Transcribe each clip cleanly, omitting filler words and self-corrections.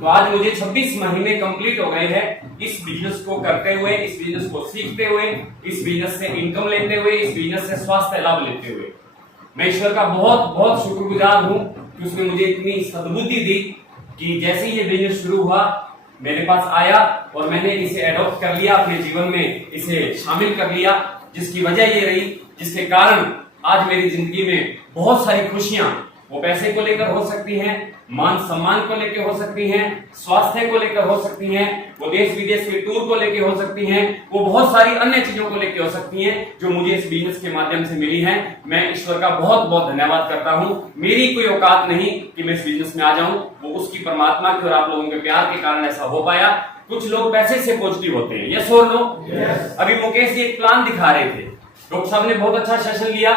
तो आज मुझे 26 महीने कंप्लीट हो गए हैं इस बिजनेस को करते हुए, इस बिजनेस को सीखते हुए, इस बिजनेस से इनकम लेते हुए, इस बिजनेस से स्वास्थ्य लाभ लेते हुए। मैं ईश्वर का बहुत बहुत शुक्रगुजार हूं कि उसने मुझे इतनी सद्बुद्धि दी कि जैसे ही ये बिजनेस शुरू हुआ मेरे पास आया और मैंने इसे एडॉप्ट कर लिया, अपने जीवन में इसे शामिल कर लिया, जिसकी वजह ये रही, जिसके कारण आज मेरी जिंदगी में बहुत सारी खुशियां, वो पैसे को लेकर हो सकती हैं, मान सम्मान को लेकर हो सकती हैं, स्वास्थ्य को लेकर हो सकती हैं, वो देश विदेश के टूर को लेकर हो सकती हैं, वो बहुत सारी अन्य चीजों को लेकर हो सकती हैं जो मुझे इस बिजनेस के माध्यम से मिली हैं। मैं ईश्वर का बहुत बहुत धन्यवाद करता हूं। मेरी कोई औकात नहीं कि मैं इस बिजनेस में आ जाऊं, वो उसकी परमात्मा की और आप लोगों के प्यार के कारण ऐसा हो पाया। कुछ लोग पैसे से पॉजिटिव होते हैं, यस और नो? अभी मुकेश जी एक प्लान दिखा रहे थे, डॉक्टर साहब ने बहुत अच्छा सेशन लिया,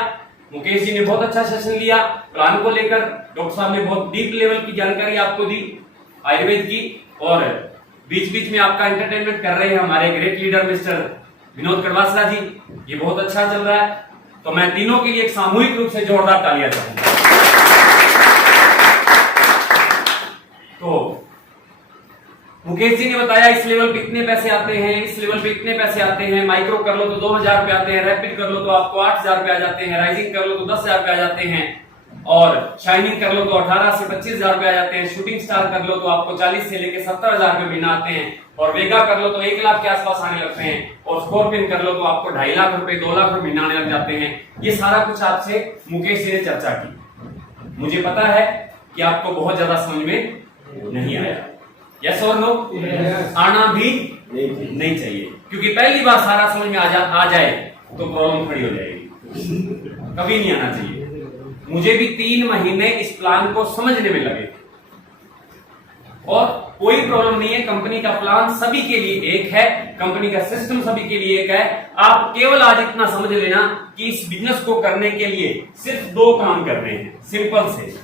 मुकेश जी ने बहुत अच्छा सेशन लिया प्लान को लेकर, डॉक्टर साहब ने बहुत डीप लेवल की जानकारी आपको दी आयुर्वेद की, और बीच बीच में आपका एंटरटेनमेंट कर रहे हैं हमारे ग्रेट लीडर मिस्टर विनोद कड़वासला जी। ये बहुत अच्छा चल रहा है, तो मैं तीनों के लिए एक सामूहिक रूप से जोरदार तालियां चाहूंगा। तो मुकेश जी ने बताया इस लेवल पे इतने पैसे आते हैं, इस लेवल पे इतने पैसे आते हैं, माइक्रो कर लो तो 2000 रुपए आते हैं, रैपिड कर लो तो आपको 8000 रुपए आ जाते हैं, राइजिंग कर लो तो 10,000 रुपए आ जाते हैं, और शाइनिंग कर लो तो 18 से 25,000 रुपए आ जाते हैं, शूटिंग स्टार कर लो तो आपको 40 से लेकर 70,000 रुपए महीना आते हैं, और वेगा कर लो तो 1 लाख के आसपास आने लगते हैं, और स्कॉर्पियन कर लो तो आपको 2.5 लाख रुपए 2 लाख रुपए महीना आने लग जाते हैं। ये सारा कुछ आपसे मुकेश जी ने चर्चा की। मुझे पता है कि आपको बहुत ज्यादा समझ में नहीं आया, यस और नो? आना भी नहीं चाहिए, क्योंकि पहली बार सारा समझ में आ जाए तो प्रॉब्लम खड़ी हो जाएगी। कभी नहीं आना चाहिए। मुझे भी 3 महीने इस प्लान को समझने में लगे, और कोई प्रॉब्लम नहीं है। कंपनी का प्लान सभी के लिए एक है, कंपनी का सिस्टम सभी के लिए एक है। आप केवल आज इतना समझ लेना कि इस बिजनेस को करने के लिए सिर्फ 2 काम करने हैं, सिंपल से।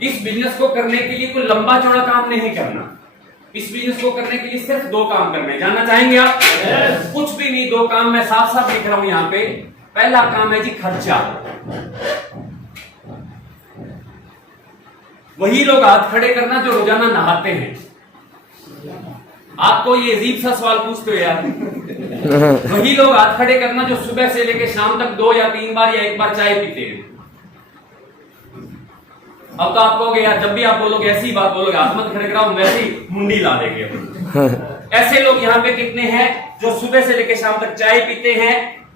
इस बिजनेस को करने के लिए कोई लंबा चौड़ा काम नहीं करना, इस बिजनेस को करने के लिए सिर्फ 2 काम करने। जानना चाहेंगे आप? कुछ भी नहीं, 2 काम मैं साफ साफ लिख रहा हूं यहां पे। पहला काम है जी खर्चा। वही लोग हाथ खड़े करना जो रोजाना नहाते हैं। आपको ये अजीब सा सवाल पूछते हो यार। वही लोग हाथ खड़े करना जो सुबह से लेकर शाम तक 2 या 3 बार या 1 बार चाय पीते हैं। अब तो आप कहोगे यार, जब भी आप बोलोगे ऐसी बात बोलोगे, हाथ मत खड़े कराओ, वैसे ही मुंडी ला देंगे। ऐसे लोग यहाँ पे कितने हैं जो सुबह से लेकर शाम तक चाय पीते हैं?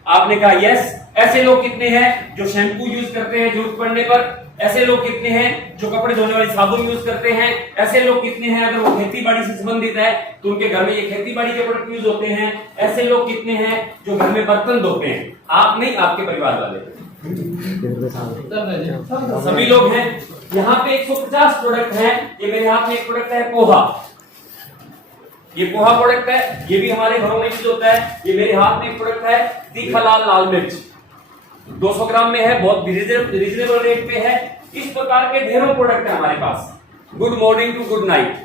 आपने कहा यस। ऐसे लोग कितने हैं जो शैम्पू यूज करते हैं जरूरत पड़ने पर? ऐसे लोग कितने हैं जो कपड़े धोने वाली साबुन यूज करते हैं? ऐसे लोग कितने हैं अगर वो खेती बाड़ी से संबंधित है तो उनके घर में ये खेती बाड़ी के प्रोडक्ट यूज होते हैं? ऐसे लोग कितने हैं जो घर में बर्तन धोते हैं? आप नहीं, आपके परिवार वाले, सभी लोग हैं। यहाँ पे 150 प्रोडक्ट हैं। ये मेरे हाथ में एक प्रोडक्ट है पोहा, ये पोहा प्रोडक्ट है, ये भी हमारे घरों में यूज होता है। ये मेरे हाथ में एक प्रोडक्ट है तीखा लाल मिर्च, 200 ग्राम में है, बहुत रीजनेबल रेट पे है। इस प्रकार के ढेरों प्रोडक्ट है हमारे पास। Good morning to good night,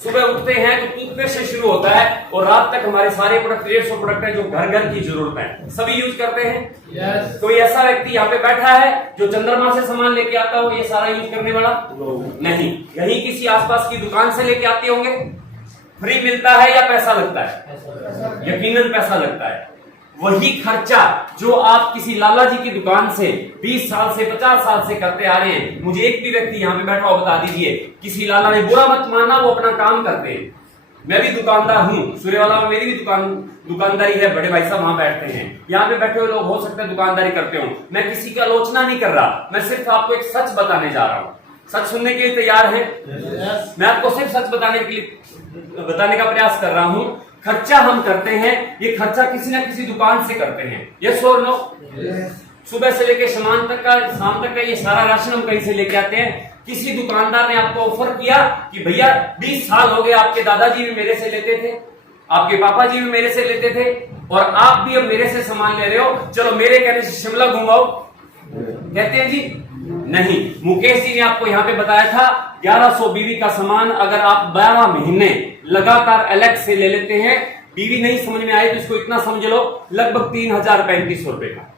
सुबह उठते हैं तो टूथपेस्ट से शुरू होता है और रात तक हमारे सारे प्रोडक्ट 150 प्रोडक्ट है जो घर घर की जरूरत है, सभी यूज करते हैं। yes. कोई ऐसा व्यक्ति यहाँ पे बैठा है जो चंद्रमा से सामान लेके आता हो ये सारा यूज करने वाला? नहीं। यही किसी आसपास की दुकान से लेके आते होंगे? फ्री मिलता है या पैसा लगता है? यकीनन पैसा लगता है। वही खर्चा जो आप किसी लाला जी की दुकान से 20 साल से 50 साल से करते आ रहे हैं। मुझे एक भी व्यक्ति यहाँ पे बैठा हो बता दीजिए, किसी लाला ने, बुरा मत मानना, वो अपना काम करते हैं। मैं भी दुकानदार हूँ, सूर्यवाला में मेरी भी दुकानदारी है, बड़े भाई साहब वहां बैठते हैं। यहाँ पे बैठे हुए लोग हो सकते हैं दुकानदारी करते हो। मैं किसी की आलोचना नहीं कर रहा, मैं सिर्फ आपको एक सच बताने जा रहा हूँ। सच सुनने के लिए तैयार है? मैं आपको सिर्फ सच बताने का प्रयास कर रहा हूँ। खर्चा हम करते हैं, ये खर्चा किसी ना किसी दुकान से करते हैं, यस और नो? सुबह से लेकर शाम तक का ये सारा राशन हम कहीं से लेके आते हैं। किसी दुकानदार ने आपको ऑफर किया कि भैया 20 साल हो गए, आपके दादाजी भी मेरे से लेते थे, आपके पापा जी भी मेरे से लेते थे, और आप भी अब मेरे से सामान ले रहे हो, चलो मेरे कहने से शिमला घुमाओ, कहते हैं जी? नहीं। मुकेश जी ने आपको यहाँ पे बताया था 1100 बीवी का सामान अगर आप 12 महीने लगातार एलेक्स से ले लेते हैं, बीवी नहीं समझ में आए तो इसको इतना समझ लो, लगभग 3035 रुपए का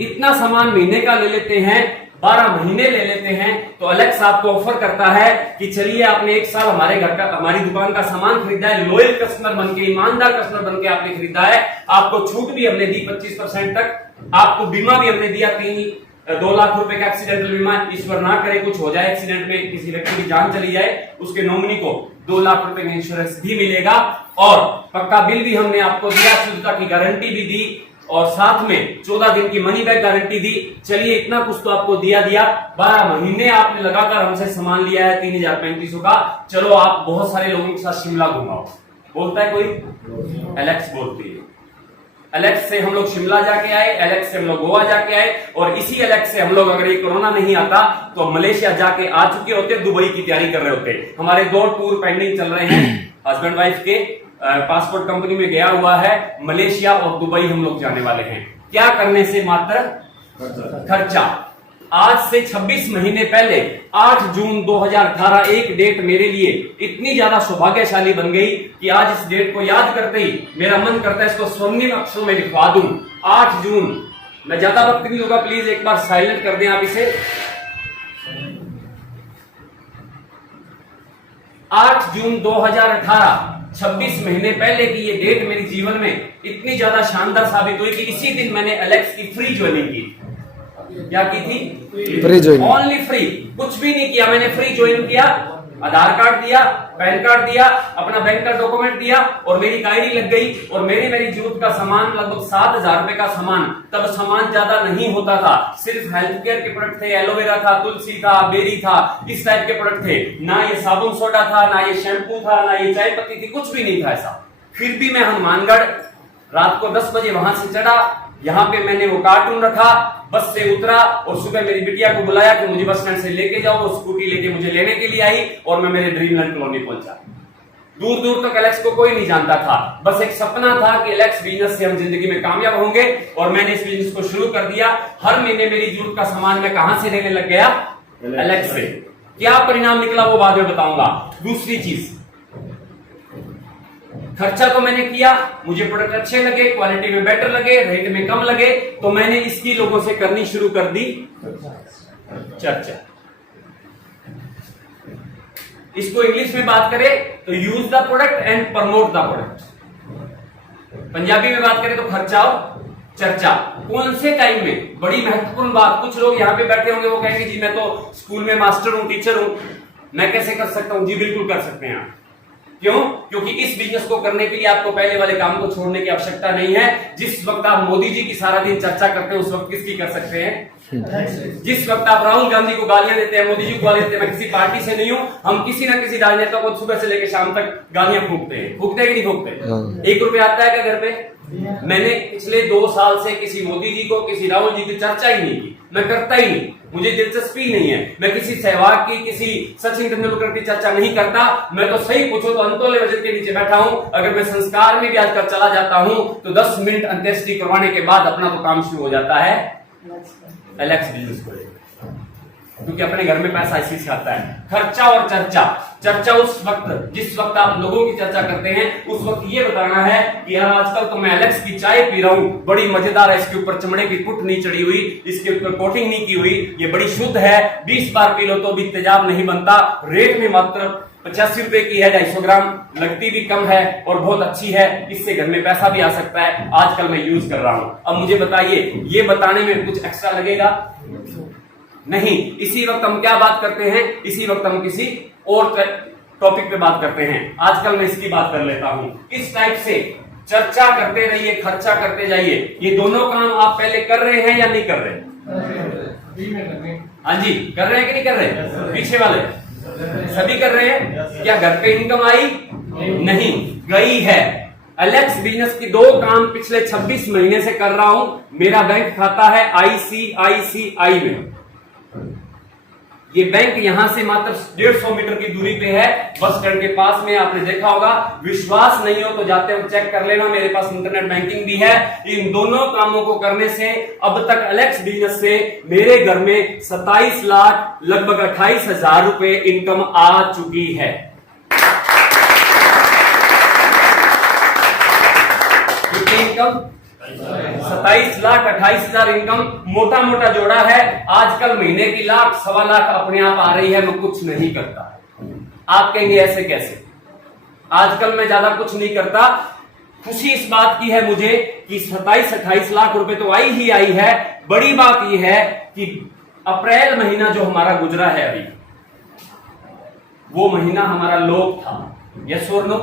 इतना सामान महीने का ले लेते हैं। 12 महीने ले लेते हैं, तो एलेक्स आपको ऑफर करता है कि चलिए आपने 1 साल हमारे घर का, हमारी दुकान का सामान खरीदा है, लॉयल कस्टमर बनके, ईमानदार कस्टमर बनके आपने खरीदा है, आपको छूट भी हमने दी 25% तक, आपको बीमा भी हमने दिया 2 लाख रुपए का एक्सीडेंटल बीमा, ईश्वर ना करे कुछ हो जाए एक्सीडेंट में, किसी व्यक्ति की जान चली जाए, उसके नॉमिनी को 2 लाख रुपए का इंश्योरेंस भी मिलेगा, और पक्का बिल भी हमने आपको दिया, शुद्धता की गारंटी भी दी, और साथ में 14 दिन की मनी बैक गारंटी दी। चलिए इतना कुछ तो आपको दिया 12 महीने आपने लगातार हमसे सामान लिया है 3,3500 का, चलो आप बहुत सारे लोगों के साथ शिमला घुमाओ। बोलता है कोई? एलेक्स बोलती है। एलेक्स से हम लोग शिमला जाके आए, एलेक्स से हम लोग गोवा जाके आए, और इसी एलेक्स से हम लोग, अगर ये कोरोना नहीं आता तो मलेशिया जाके आ चुके होते, दुबई की तैयारी कर रहे होते। हमारे 2 टूर पेंडिंग चल रहे हैं हस्बैंड वाइफ के, पासपोर्ट कंपनी में गया हुआ है, मलेशिया और दुबई हम लोग जाने वाले हैं। क्या करने से? मात्र खर्चा। आज से 26 महीने पहले 8 जून 2018 एक डेट मेरे लिए इतनी ज्यादा सौभाग्यशाली बन गई कि आज इस डेट को याद करते ही मेरा मन करता है इसको स्वर्णिम अक्षरों में लिखवा दूं। 8 जून। मैं ज्यादा वक्त नहीं होगा, प्लीज एक बार साइलेंट कर दें आप इसे। 8 जून 2018, 26 महीने पहले की ये डेट मेरे जीवन में इतनी ज्यादा शानदार साबित हुई कि इसी दिन मैंने एलेक्स की फ्री ज्वाइनिंग की। क्या की थी? Free joining. ओनली फ्री, कुछ भी नहीं किया मैंने, फ्री ज्वाइन किया, आधार कार्ड दिया, पैन कार्ड दिया, अपना बैंक का डॉक्यूमेंट दिया, और मेरी डायरी लग गई, और मेरी जरूरत का सामान लगभग 7,000 रुपए का सामान। तब सामान ज्यादा नहीं होता था, सिर्फ हेल्थ केयर के प्रोडक्ट थे, एलोवेरा था, तुलसी था, बेरी था, इस टाइप के प्रोडक्ट थे। ना ये साबुन सोडा था, ना ये शैम्पू था, ना ये चाय पत्ती थी, कुछ भी नहीं था ऐसा। फिर भी मैं हनुमानगढ़ रात को 10 बजे वहां से चढ़ा, यहाँ पे मैंने वो कार्टून रखा, बस से उतरा, और सुबह मेरी बिटिया को बुलाया कि मुझे बस स्टैंड से लेके जाओ, वो स्कूटी लेके मुझे लेने के लिए आई, और मैं मेरे ड्रीमलैंड कॉलोनी पहुंचा। दूर दूर तक एलेक्स को कोई नहीं जानता था, बस एक सपना था कि एलेक्स बिजनेस से हम जिंदगी में कामयाब होंगे, और मैंने इस बिजनेस को शुरू कर दिया। हर महीने मेरी जरूरत का सामान मैं कहां से लेने लग गया? एलेक्स से। क्या परिणाम निकला वो बाद में बताऊंगा। दूसरी चीज, खर्चा तो मैंने किया, मुझे प्रोडक्ट अच्छे लगे, क्वालिटी में बेटर लगे, रेट में कम लगे, तो मैंने इसकी लोगों से करनी शुरू कर दी चर्चा। इसको इंग्लिश में बात करें तो use the product and promote the product. Punjabi में बात करें तो खर्चाओ चर्चा। कौन से टाइम में? बड़ी महत्वपूर्ण बात। कुछ लोग यहाँ पे बैठे होंगे, वो कहेंगे जी मैं तो स्कूल में मास्टर हूं, टीचर हूं, मैं कैसे कर सकता हूं? जी बिल्कुल कर सकते हैं आप। क्यों? क्योंकि इस बिजनेस को करने के लिए आपको पहले वाले काम को छोड़ने की आवश्यकता नहीं है। जिस वक्त आप मोदी जी की सारा दिन चर्चा करते हैं, उस वक्त किसकी कर सकते हैं? जिस वक्त आप राहुल गांधी को गालियां देते हैं, मोदी जी को गालियां देते हैं, मैं किसी पार्टी से नहीं हूं, हम किसी ना किसी राजनेता को सुबह से लेकर शाम तक गालियां फूकते हैं। फूकते हैं कि नहीं फूकते? 1 रुपया आता है क्या घर पे? मैंने पिछले 2 साल से किसी मोदी जी को, किसी राहुल जी की चर्चा ही नहीं की, मैं करता ही नहीं, मुझे दिलचस्पी नहीं है। मैं किसी सहवाग की, किसी सचिन तेंदुलकर की चर्चा नहीं करता। मैं तो सही पूछो तो अंतोले वजन के नीचे बैठा हूं। अगर मैं संस्कार में भी आजकल चला जाता हूं तो 10 मिनट अंत्येष्टि करवाने के बाद अपना तो काम शुरू हो जाता है एलेक्स बिजनेस को लेकर, क्योंकि अपने घर में पैसा इसी से आता है। खर्चा और चर्चा। चर्चा उस वक्त, जिस वक्त आप लोगों की चर्चा करते हैं, उस वक्त ये बताना है कि यार आजकल तो मैं एलेक्स की चाय पी रहा हूं, बड़ी मजेदार है, इसके ऊपर चमड़े की पुट नहीं चढ़ी हुई, इसके ऊपर कोटिंग नहीं की हुई, ये बड़ी शुद्ध है, 20 बार पी लो तो भी तेजाब नहीं बनता, रेट में मात्र 85 रुपए की है, 250 ग्राम, लगती भी कम है और बहुत अच्छी है, इससे घर में पैसा भी आ सकता है। आजकल मैं यूज कर रहा हूं। अब मुझे बताइए, ये बताने में कुछ एक्स्ट्रा लगेगा? नहीं। इसी वक्त हम क्या बात करते हैं? इसी वक्त हम किसी और टॉपिक पे बात करते हैं। आजकल मैं इसकी बात कर लेता हूं। इस टाइप से चर्चा करते रहिए, खर्चा करते जाइए। ये दोनों काम आप पहले कर रहे हैं या नहीं कर रहे? हाँ जी, कर रहे हैं कि नहीं कर रहे? पीछे वाले सभी कर रहे हैं। क्या घर पे इनकम आई? नहीं, गई है। एलेक्स बिजनेस की 2 काम पिछले 26 महीने से कर रहा हूं। मेरा बैंक खाता है ICICI में। ये बैंक यहां से मात्र 150 मीटर की दूरी पे है, बस स्टैंड के पास में। आपने देखा होगा। विश्वास नहीं हो तो जाते हो चेक कर लेना, मेरे पास इंटरनेट बैंकिंग भी है। इन दोनों कामों को करने से अब तक एलेक्स बिजनेस से मेरे घर में 27 लाख लगभग 28,000 रुपए इनकम आ चुकी है। कितनी इनकम? 27,28,000 इनकम मोटा मोटा जोड़ा है। आजकल महीने की लाख सवा लाख अपने आप आ रही है, मैं कुछ नहीं करता। आप कहेंगे ऐसे कैसे? आजकल मैं ज्यादा कुछ नहीं करता। खुशी इस बात की है मुझे कि 27-28 लाख रुपए तो आई ही आई है। बड़ी बात यह है कि अप्रैल महीना जो हमारा गुजरा है अभी, वो महीना हमारा लोक था। यस और नो?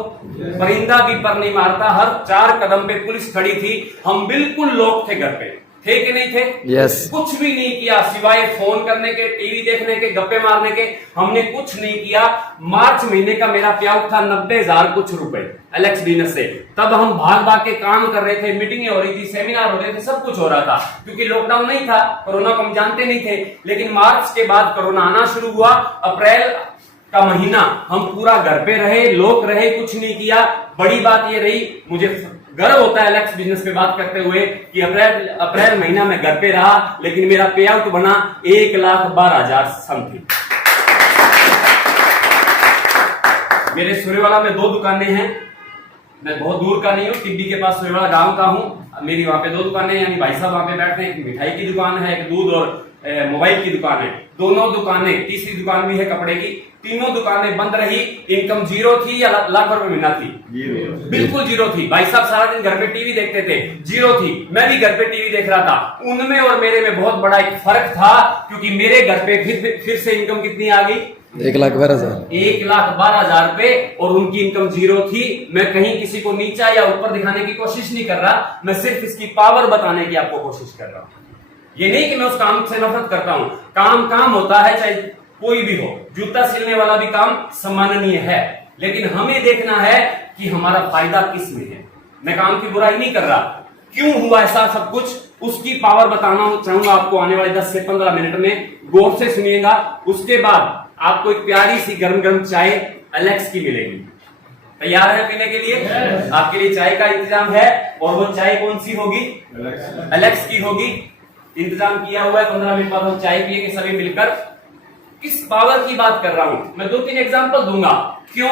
परिंदा भी पर नहीं मारता, हर 4 कदम पे पुलिस खड़ी थी। हम बिल्कुल लोग थे, घर पे थे कि नहीं थे? यस। कुछ भी नहीं किया सिवाय फोन करने के, टीवी देखने के, गप्पे मारने के। हमने कुछ नहीं किया। मार्च महीने का मेरा प्याउट था 90,000 कुछ रुपए एलेक्स बिजनेस से। तब हम भाग भाग के काम कर रहे थे, मीटिंगें हो रही थी, सेमिनार हो रहे थे, सब कुछ हो रहा था, क्योंकि लॉकडाउन नहीं था, कोरोना को हम जानते नहीं थे। लेकिन मार्च के बाद कोरोना आना शुरू हुआ। अप्रैल का महीना हम पूरा घर पे रहे, लोग रहे, कुछ नहीं किया। बड़ी बात ये रही, मुझे गर्व होता है एलेक्स बिजनेस पे बात करते हुए कि अप्रैल महीना में घर पे रहा, लेकिन मेरा पे आउट बना 1,12,000 समथिंग। मेरे सूर्यवाला में 2 दुकानें हैं। मैं बहुत दूर का नहीं हूँ, टिब्बी के पास सूर्यवाला गांव का हूँ। मेरी वहां पे 2 दुकानें हैं, यानी भाई साहब वहां पे बैठते हैं। एक मिठाई की दुकान है, एक दूध और मोबाइल की दुकान है। दोनों दुकानें, तीसरी दुकान भी है कपड़े की, तीनों दुकानें बंद रही। इनकम जीरो थी या लाख रुपए महीना थी? बिल्कुल जीरो थी। भाई साहब सारा दिन घर पे टीवी देखते थे, जीरो थी। मैं भी घर पे टीवी देख रहा था। उनमें और मेरे में बहुत बड़ा एक फर्क था, क्योंकि मेरे घर पे फिर से इनकम कितनी आ गई? 1,12,000। 1,12,000 रुपए, और उनकी इनकम जीरो थी। मैं कहीं किसी को नीचा या ऊपर दिखाने की कोशिश नहीं कर रहा, मैं सिर्फ इसकी पावर बताने की आपको कोशिश कर रहा हूं। ये नहीं कि मैं उस काम से नफरत करता हूं। काम होता है, चाहे कोई भी हो। जूता सिलने वाला भी काम सम्माननीय है, लेकिन हमें देखना है कि हमारा फायदा किस में है। मैं काम की बुराई नहीं कर रहा। क्यों हुआ ऐसा सब कुछ, उसकी पावर बताना चाहूंगा आपको आने वाले 10 से 15 मिनट में। गौर से सुनिएगा। उसके बाद आपको एक प्यारी सी गर्म गर्म चाय एलेक्स की मिलेगी। तैयार है पीने के लिए? आपके लिए चाय का इंतजाम है, और वो चाय कौन सी होगी? एलेक्स की होगी। इंतजाम किया हुआ है। 15 मिनट बाद हम चाय पिएंगे सभी मिलकर। किस पावर की बात कर रहा हूं मैं? 2-3 एग्जांपल दूंगा। क्यों,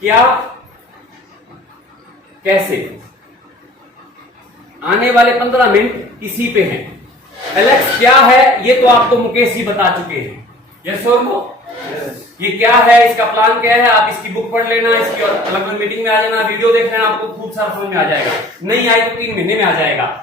क्या, कैसे। आने वाले 15 मिनट इसी पे हैं। एलेक्स क्या है ये तो आपको मुकेश ही बता चुके हैं। यस और नो? ये क्या है, इसका प्लान क्या है, आप इसकी बुक पढ़ लेना, इसकी अलग अलग मीटिंग में आ जाना, वीडियो देख लेना, आपको खूब सारा समझ में आ जाएगा। नहीं आई तो 3 महीने में आ जाएगा।